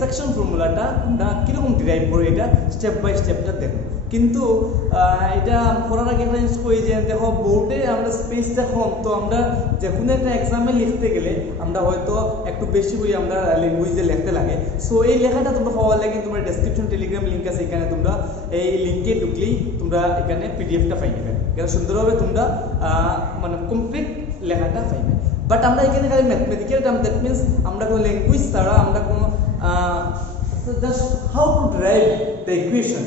Section ফর্মুলাটা আমরা কীরকম ডিরাইভ করি এটা স্টেপ বাই স্টেপটা দেখব। কিন্তু এটা করার আগে একটা জিনিস করি যে দেখো বোর্ডে আমরা স্পেসটা কম, তো আমরা যে কোনো একটা এক্সামে লিখতে গেলে আমরা হয়তো একটু বেশি করে আমরা ল্যাঙ্গুয়েজে লিখতে লাগে। সো এই লেখাটা তোমরা পাওয়ার লাগে তোমরা ডেসক্রিপশন টেলিগ্রাম লিঙ্ক আছে, এখানে তোমরা এই লিঙ্কে ঢুকলেই তোমরা এখানে পিডিএফটা পাই নেবে, এখানে সুন্দরভাবে তোমরা মানে কমপ্লিট লেখাটা পাইবে। বাট আমরা এখানে খালি ম্যাথমেটিক্যাল টার্ম, দ্যাট মিনস আমরা কোনো ল্যাঙ্গুয়েজ ছাড়া আমরা কোনো just how to derive the equation.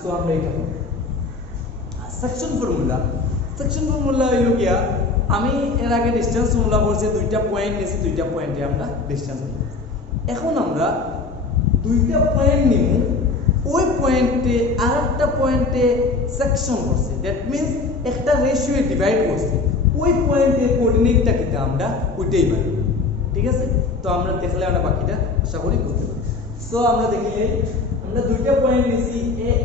So আমরা এটা সেকশন ফর্মুলা হইল গিয়া, আমি এর আগে ডিস্টেন্স ফর্মুলা করছি, দুইটা পয়েন্ট নিয়েছি, দুইটা পয়েন্টে আমরা ডিস্টেন্স। এখন আমরা দুইটা পয়েন্ট নিব, ওই পয়েন্টে আর একটা পয়েন্টে সেকশন করছি, দ্যাট মিনস একটা রেশিও ডিভাইড করছি, ওই পয়েন্টের কোঅর্ডিনেটটা কিন্তু আমরা ওইটাই পারি। ঠিক আছে, তো আমরা দেখলে আমরা বাকিটা আশা করি করতে পারি। সো আমরা দেখলে আমরা দুইটা পয়েন্ট নিয়েছি,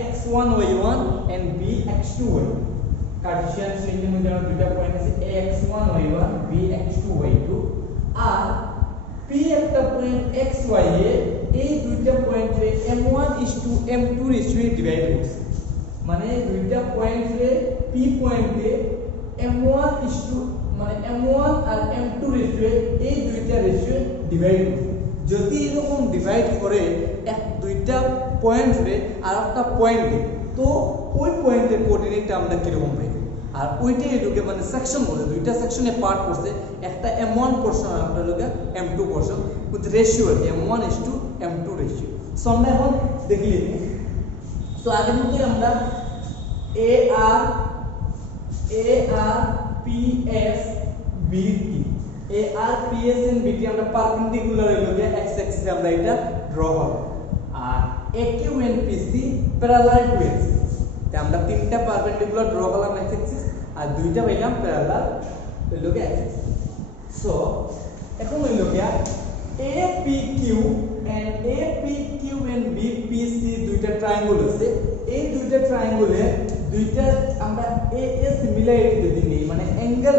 ax1 y1 and bx2 y2। Cartesian শ্রেণীর মধ্যে আমরা দুইটা পয়েন্ট নিয়েছি, ax1 y1 bx2 y2। আর p একটা পয়েন্ট xy এ এই দুইটা পয়েন্টে m1:m2 রেশিও ডিভাইড করছি, মানে দুইটা পয়েন্টে p পয়েন্টে m1 মানে m1 আর m2 রেশিও, এই দুইটা রেশিও ডিভাইড করছি। যদি এরকম ডিভাইড করে দুইটা পয়েন্টে আর একটা পয়েন্টে, তো ওই পয়েন্টের কোঅর্ডিনেটটা আমরা কিরকম পাই, আর ওইটাই এটাকে মানে সেকশন বলে, দুইটা সেকশনে পার্ট করছে, একটা m1 পোর্শন আর একটা লোকে m2 portion with ratio m1:m2 ratio. So আমরা এখন দেখি। সো আগের মধ্যে আমরা AR PS BT, AR PS and BT আমরা পারপেন্ডিকুলার হইল যে x অ্যাক্সিসে আমরা এটা ড্র করব, আর AQ and PC parallel to x, তে আমরা তিনটা পারপেন্ডিকুলার ড্র করলাম x অ্যাক্সিস আর দুইটা পাইলাম প্যারালাল হইল যে x অ্যাক্সিস। সো এখন হইল কি APQ and BPC দুইটা ট্রায়াঙ্গল আছে, এই দুইটা ট্রায়াঙ্গলে দুইটা আমরা AA সিমিলারিটি যদি নিই, মানে অ্যাঙ্গেল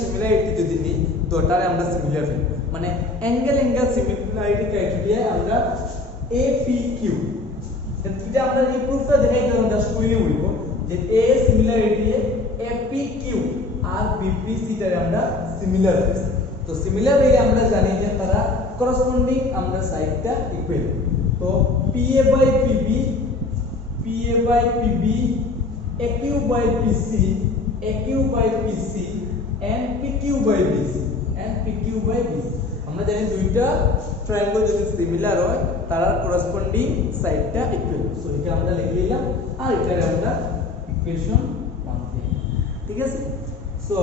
সিমিলারিটি যদি নিই, তো ওটারে আমরা সিমিলার পাই, মানে অ্যাঙ্গেল সিমিলারিটি ক্রাইটেরিয়া আমরা APQ। এটা আমরা এই প্রুফটা দেখাই দিলাম, জাস্ট কইলে বলব যে A সিমিলারিটি APQ আর BPC টারে আমরা সিমিলার পাইছি। তো সিমিলার হইলে আমরা জানি যে তারা করসপন্ডিং আমরা সাইডটা ইকুয়াল। তো PA/PB AQ/PC and PQ/BC আমরা জানি দুইটা ট্রায়াঙ্গল যদি সিমিলার হয় তার করসপন্ডিং সাইডটা ইকুয়াল। সো এটা আমরা লিখে নিলাম, আর এটারে আমরা ইকুয়েশন 1 দিই। ঠিক আছে, সো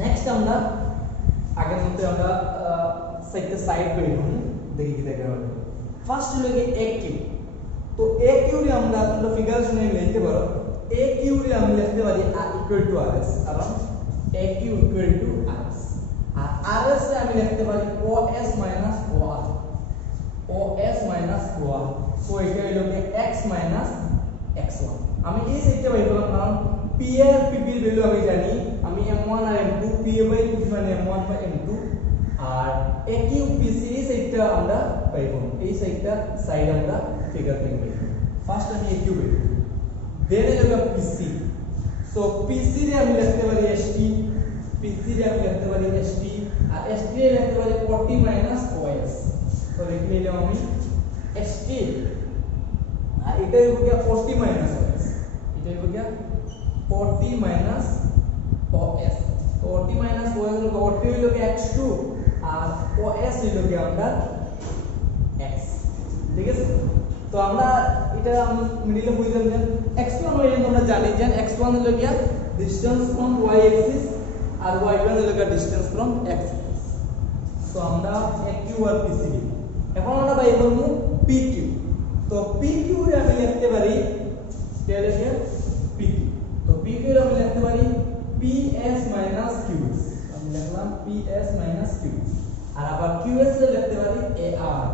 নেক্সট আমরা আগের মধ্যে আমরা সাইড করে নিব, দেখি কি দেখা হবে। ফার্স্ট হলো কি AQ। তো AQ রে আমরা তোমরা ফিগার শুনে লিখতে পারো, AQ রে আমরা লিখতে পারি =RS, কারণ AQ = RS, আর RS রে আমি লিখতে পারি OS - OR। সো এটা হলো কি x - x1। আমি এই সাইডটা বাইর করলাম কারণ P আর PB এর ভ্যালু আমি জানি, আমি m1 আর m2, PA/PB মানে m1/m2, আর AQ PC এই সাইডটা আমরা পাইব, এই সাইড আমরা ফিগার থেকে পাইব। ফার্স্ট আমি AQ পাইব, দেন হলো PC। সো PC রে আমি লিখতে পারি ST, আর ST রে লিখতে পারি 40 - OS। তো লিখে নিলাম আমি ST, আর এটা হলো কি 40 - OS, এটা হলো কি 40 - OS। তো 40 - OS হলো 40 হলো কি x2 আর OS হলো কি আমরা x। ঠিক আছে, তো আমরা এটা মিডিলে বুঝলাম যে x1 y1 আমরা জানি যে x1 হলো কি ডিসটেন্স ফ্রম y axis আর y1 হলো কি ডিসটেন্স ফ্রম x axis। তো আমরা AQ আর PC লিখি। এখন আমরা বাই করব PQ। তো PQ রে আমি লিখতে পারি তাহলে কি PQ। তো PQ রে আমি লিখতে পারি PS - QS, আমি লিখলাম PS - QS, আর আবার QS রে লিখতে পারি AR।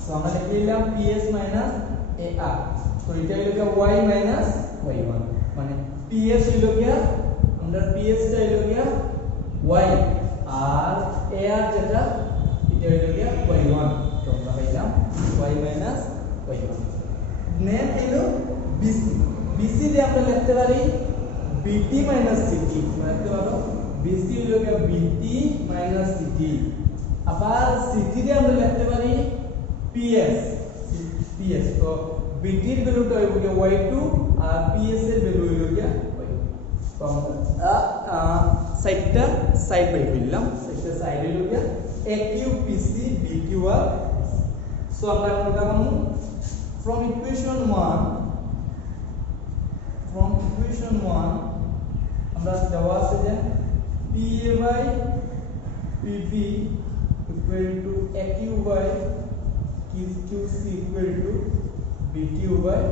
সো আমরা লিখে নিলাম PS - AR। তো এটা হলো কি y - y1, মানে PS হলো কি আমরা PS টা হলো কি y, আর AR যেটা এটা হলো কি y1। তো আমরা পাইলাম y minus y1 নেন হলো bc bc দিয়ে আমরা লিখতে পারি bt minus ct লিখতে পারো bc হলো bt minus ct আবার ct দিয়ে আমরা লিখতে পারি ps ps তো bt এর ভ্যালুটা হইব y2 আর ps এর ভ্যালু হইল y তো আমরা সাইডটা সাইড বাই করলাম সাইডটা সাইড হইল aq pc bq আর সো আমরা এখন এটা পাবো from equation 1 আমরা দেওয়া আছে যে pa by pb equal to aq by qc equal to bq by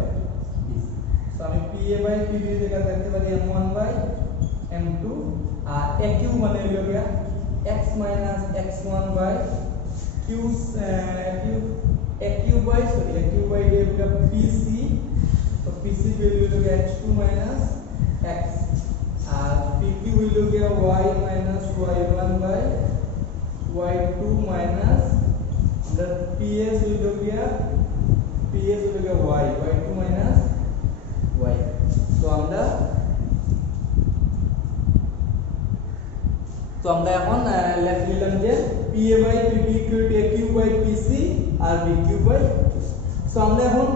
bc so আমি pa by pb জায়গা লিখতে পারি m1 by m2 R aq মানে হলো গিয়া x minus x1 by q aq by pc तो pc value হলো গিয়া x2 minus x আর pq হলো গিয়া y minus y1 by y2 minus আমরা ps হলো গিয়া y y2 minus y তো আমরা এখন লিখে নিলাম যে pa by pb equal to aq by pc আর bq by সো আমরা এখন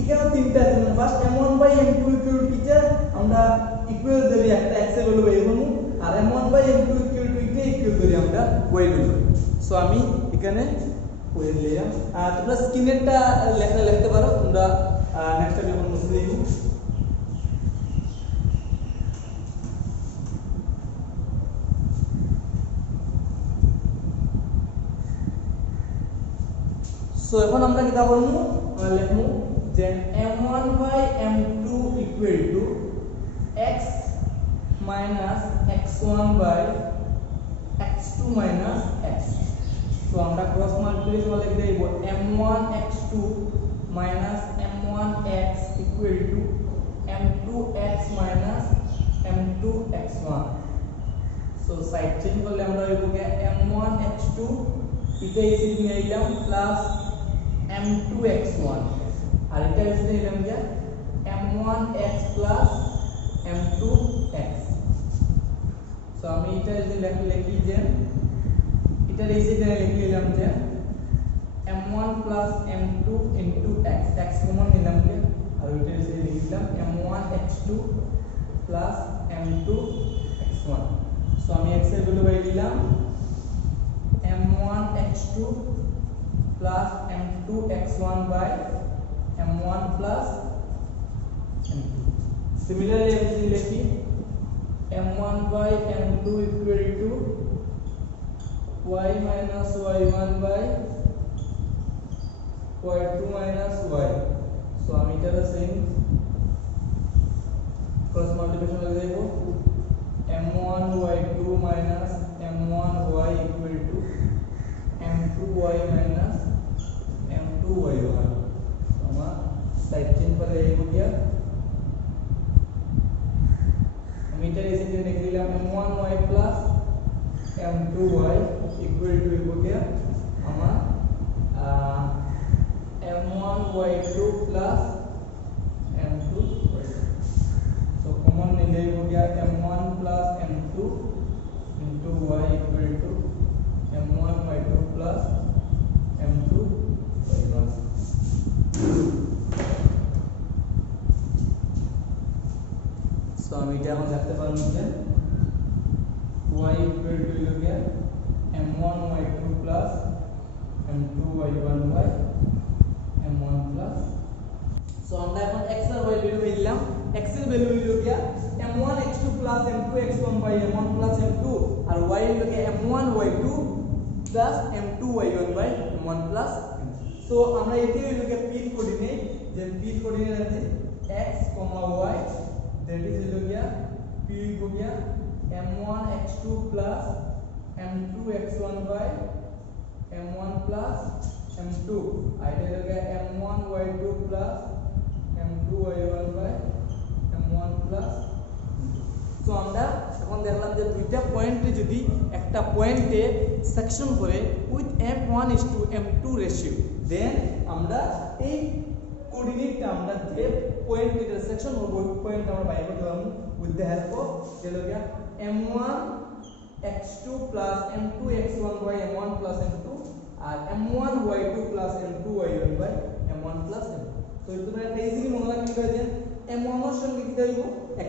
এখানে তিনটা আছে first m1 by m2 equal to কিটা আমরা ইকুয়াল ধরি একটা x এর ভ্যালু বের করব আর m1 by m2 equal to এটা ইকুয়াল ধরি আমরা y ধরি সো আমি এখানে y নিলাম আর তোমরা স্ক্রিনেরটা লিখতে পারো তোমরা নেক্সট টাইম যখন মুছে দেব সো এখন আমরা কি করব লিখব যে m1 by m2 equal to x minus x1 by x2 minus x so আমরা ক্রস মাল্টিপ্লিকেশন লিখে দেব m1 x2 minus m1 x equal to m2 x minus m2 x1 so side change করলে আমরা হইব m1 x2 এটা এসে নিয়ে আইলাম plus m2 x1 আর এটা এসে নিলাম যে m1 x plus m2 x so আমি এটা এসে লিখি যে এটা এসে লিখে নিলাম যে m1 plus m2 into x x common নিলাম যে আর এটা এসে লিখলাম m1 x2 plus m2 x1 so আমি x এর ভ্যালু পাই দিলাম m1 x2 plus m2 x1 by m1 plus m2 similarly আমি লিখি m1 by m2 equal to y minus y1 by y2 minus y so আমি এটা same cross multiplication লিখে দেব m1 y2 minus m1 y equal to m2 y minus m2 y1 sama side change पर हो गया metre इसे लिख दिया m1 y plus m2 y equal to हो गया हमारा m1 y2 plus m2 y so common ले हो गया m1 plus m2 into y equal to m1 y2 plus m2 y1 so আমি এটা এখন লিখতে পারবো যে y equal to हो गया m1 y2 plus m2 y1 by m1 plus so আমরা এখন x আর y ভ্যালু পেলাম x এর ভ্যালু হলো গিয়া m1 x2 plus m2 x1 by m1 plus m2 R y হলো গিয়া m1 y2 plus m2 y1 by m1 plus so আমরা এটি হলো গিয়া p কোঅর্ডিনেট যে p কোঅর্ডিনেট আছে x, y that is হলো গিয়া p हो गया m1 x2 plus m2 x1 by m1 plus m2 আর এটা হলো গিয়া m1 y2 plus m2 y1 by m1 plus so আমরা এখন দেখলাম যে দুইটা পয়েন্টে যদি একটা পয়েন্টে সেকশন করে উইথ m1:m2 রেশিও, দেন আমরা এই কোঅর্ডিনেটটা আমরা যে পয়েন্ট ইন্টারসেকশন করব ওই পয়েন্ট আমরা বাইর করতে পারবো উইথ দ্য হেল্প অফ যেটা m1x2 m2x1 by m1 m2 R m1y2 m2y1 by m1 m2। তো তোমরা এটা ইজিলি মনে রাখতে পারবে যে m1 এর সঙ্গে কি দেব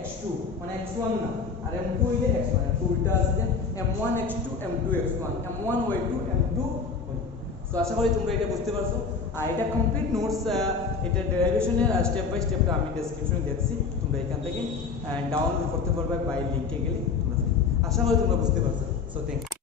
x2 মানে x1 না, আর m2 হইলে x1, তো উল্টা আছে যে m1x2 m2x1 m1y2 m2। তো আশা করি তোমরা এটা বুঝতে পারছো। আর এটা কমপ্লিট নোটস, এটা ডেরিভেশনের স্টেপ বাই স্টেপটা আমি ডেসক্রিপশনে দেখছি, তোমরা এখান থেকে ডাউনলোড করতে পারবে বাই লিংকে গেলে। তোমরা আশা করি তোমরা বুঝতে পারছো। So thank you.